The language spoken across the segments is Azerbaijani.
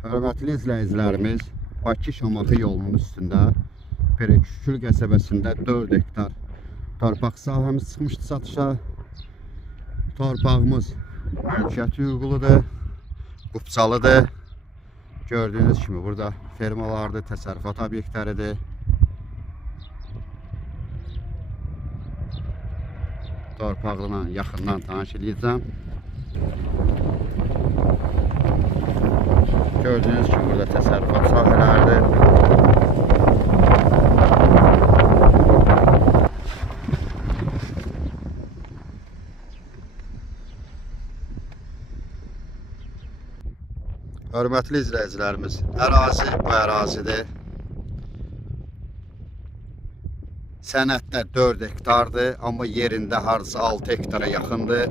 Hörmətli izləyicilərimiz, Bakı-Şamaxı yolunun üstündə Pereküşkül qəsəbəsində 4 hektar torpaq sahəmiz çıxmışdı satışa. Torpağımız mülkiyyət hüquqludur, qupçalıdır. Gördüyünüz kimi burada fermalardır, təsərrüfat obyektləridir. Torpaqla yaxından tanış edəcəm. Gördüğünüz gibi burada təsərrüfat sahələrdir. Hörmətli izləyicilərimiz, ərazi bu ərazidir. Sənəddə 4 hektardır, amma yerində harcı 6 hektara yaxındır.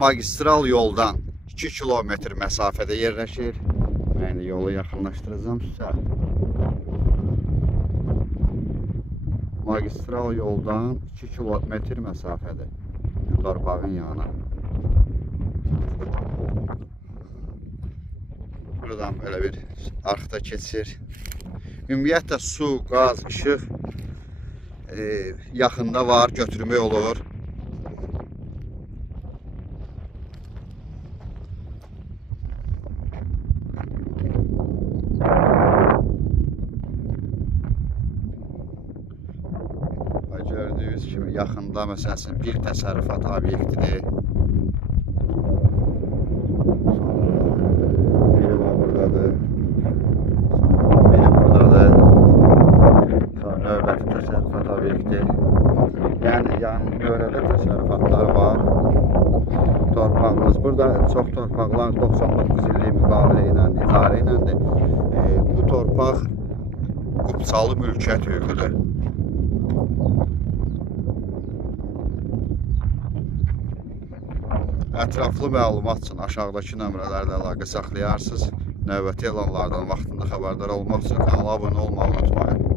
Magistral yoldan 2 kilometr məsafədə yerləşir. Mən yolu yaxınlaşdıracağım sizə. Magistral yoldan 2 kilometr məsafədə torpağın yanına. Buradan böyle bir arxda keçir. Ümumiyyətlə su, qaz, işıq yaxında var, götürmək olur. Gördüyünüz kimi yaxında məsələn bir təsərrüfat obyektidir. Biri buradadır. Biri buradadır. Sonra növbəti təsərrüfat obyekti. Yəni yan görədə təsərrüfatlar var. Torpağımız burada çox torpaqlar 99 illik müqavilə ilə, icarə iləndir. Bu torpaq qupçalı mülkiyyət hüququdur. Ətraflı məlumat üçün aşağıdakı nömrələrlə əlaqə saxlayarsınız. Növbəti elanlardan vaxtında xəbərdar olmaq üçün kanala abunə olmağı unutmayın.